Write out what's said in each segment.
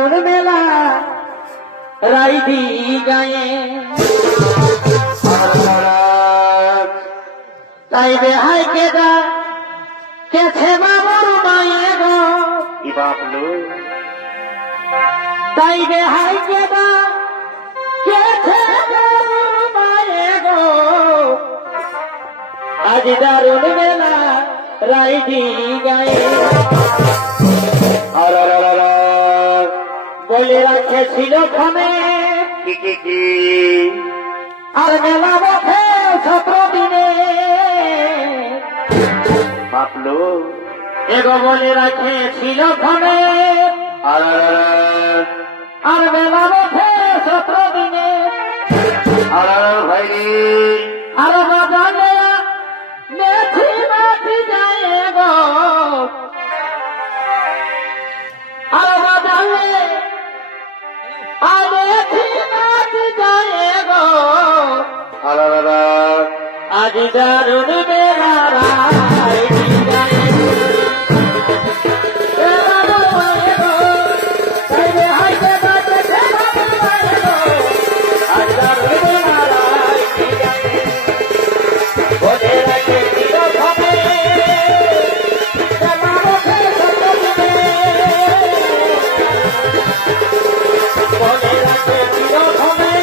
দারুণ মেলা রাইদি গায়ে তাই বেহাই কেদা কেছে বাবুর মায়ে গো কি বাপলো তাই বেহাই কেদা কেছে বাবুর মায়ে গো আজ দারুণ মেলা রাইদি গায়ে বলে রাখেছিল ফোনে কি আর মেলা বসে 17 দিনে বাপলো এগো বলে রাখেছিল ফোনে আর মেলা বসে 17 দিনে ভাই আর বাজারে মেথি মাটি যায় গো আর বাজারে আর মেথি মাটি যায় গো আজ দারুণ মেলা রাইদি গায়ে এ বাবু মায়ে গো তাই বেহাই কেদা কেছে বাবুর মায়ে গো আজ দারুণ মেলা রাইদি গায়ে বলে রাখেছিল ফোনে মেলা বসে 17 দিনে বলে রাখেছিল ফোনে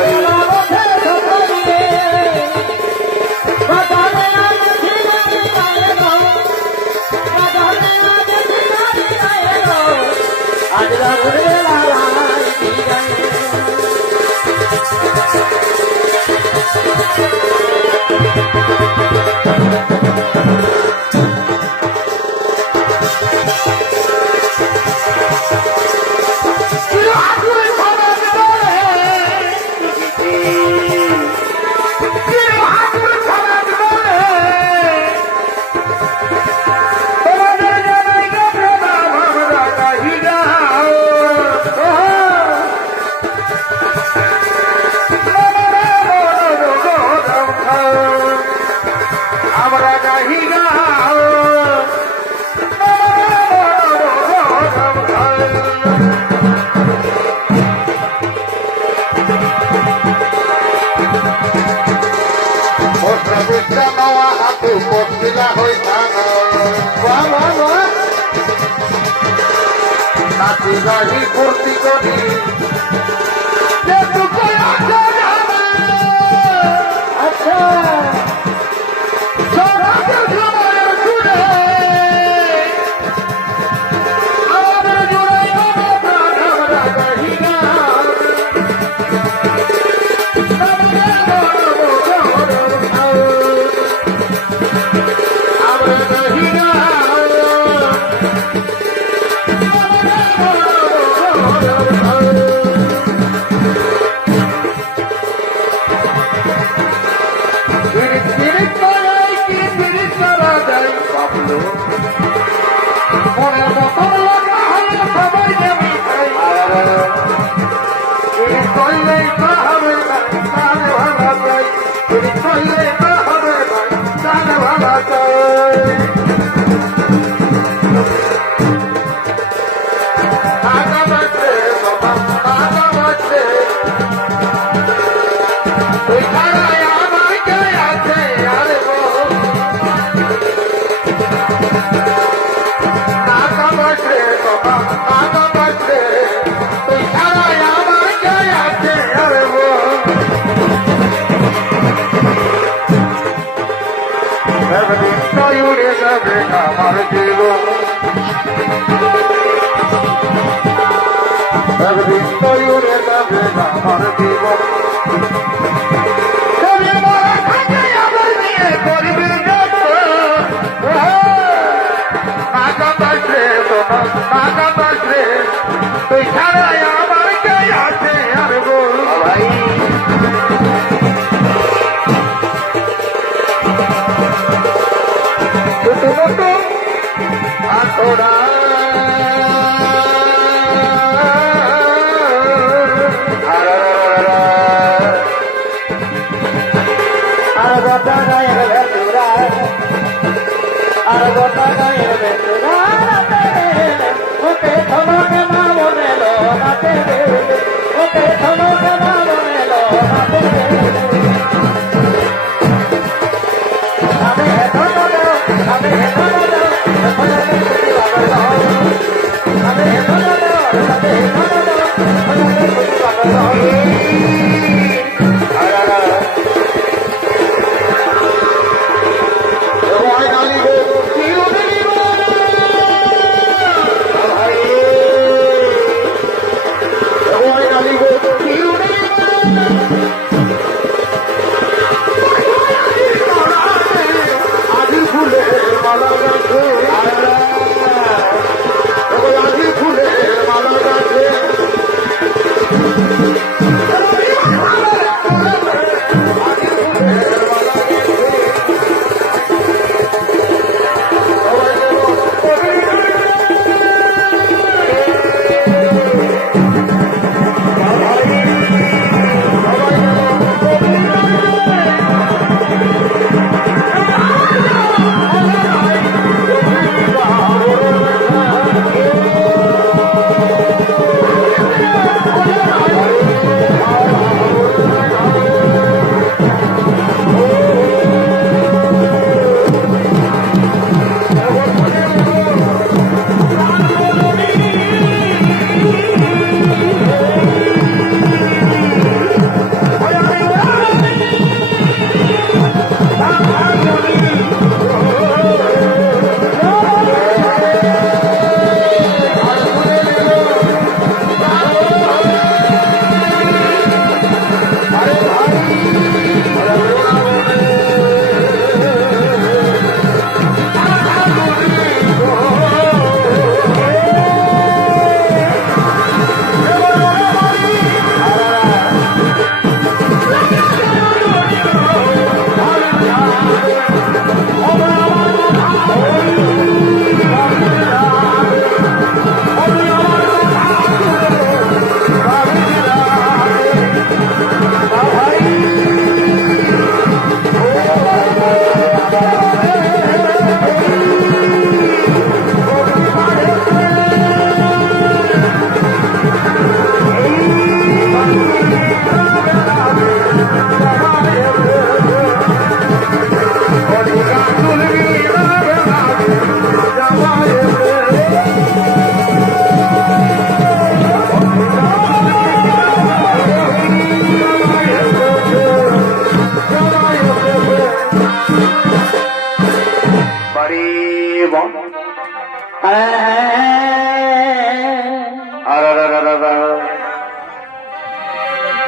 মেলা বসে 17 দিনে বাজারে মেথি মাটি যায় গো বাজারে মেথি মাটি যায় গো আজ দারুণ মেলা রাইদি গায়ে আমরা গাহি গাও নাচি গাহি ফুর্তি করি আচ্ছা আমার জীবন একদিন তৈরে যাবে আমার জীবন তুই ছাড়াই আমার কে আছে আর বল ভাই আতরা আর গোটা গায়ের ভেতরা আর গোটা গায়ের ভেতরা ওকে ধনকে মামন এলো নাচে রে ওকে ধনকে মামন এলো নাচে রে আমি ধন দাও আমি ধন দাও আমি ধন দাও আমি ধন দাও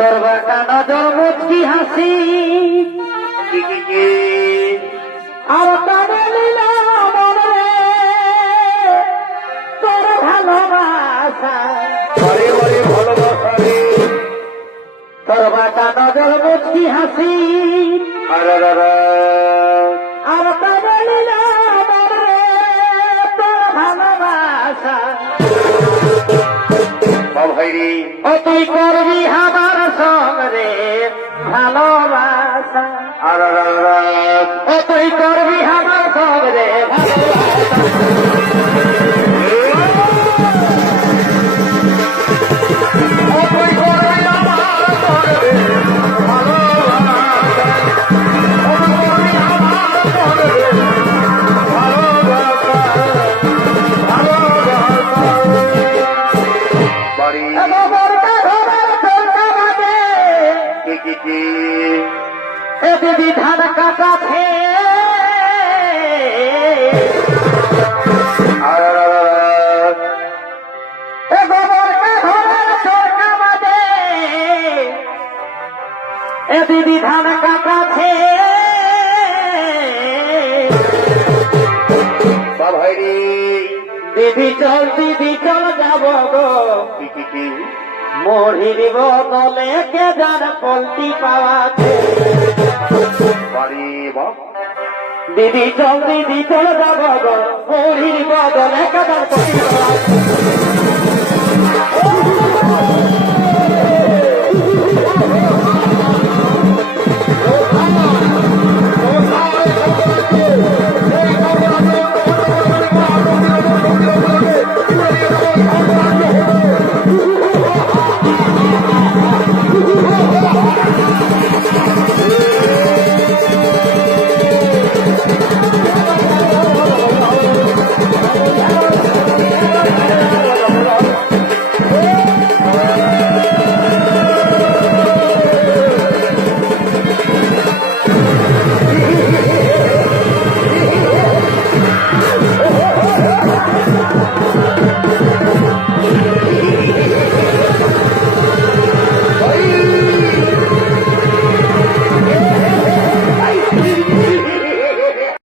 তোর বাঁকা নজর মুচকি হাসি আর তারে লীলা মনে তোর ভালোবাসা ভালোবাসা রে তোর বাঁকা নজর মুচকি হাসি আর তারে লীলা মনে তোর ভালোবাসা ভাইরি ও তুই করবি আমার সঙ্গে ভালোবাসা ও তুই করবি আমার সঙ্গে বিধান কাছে বিধান কাছে দিদি চল যাব গো মরির বদলে কে যার পল্টি পাওয়াতে দিদি চল যাব গো মরির বদলে কে যার পল্টি পাওয়াতে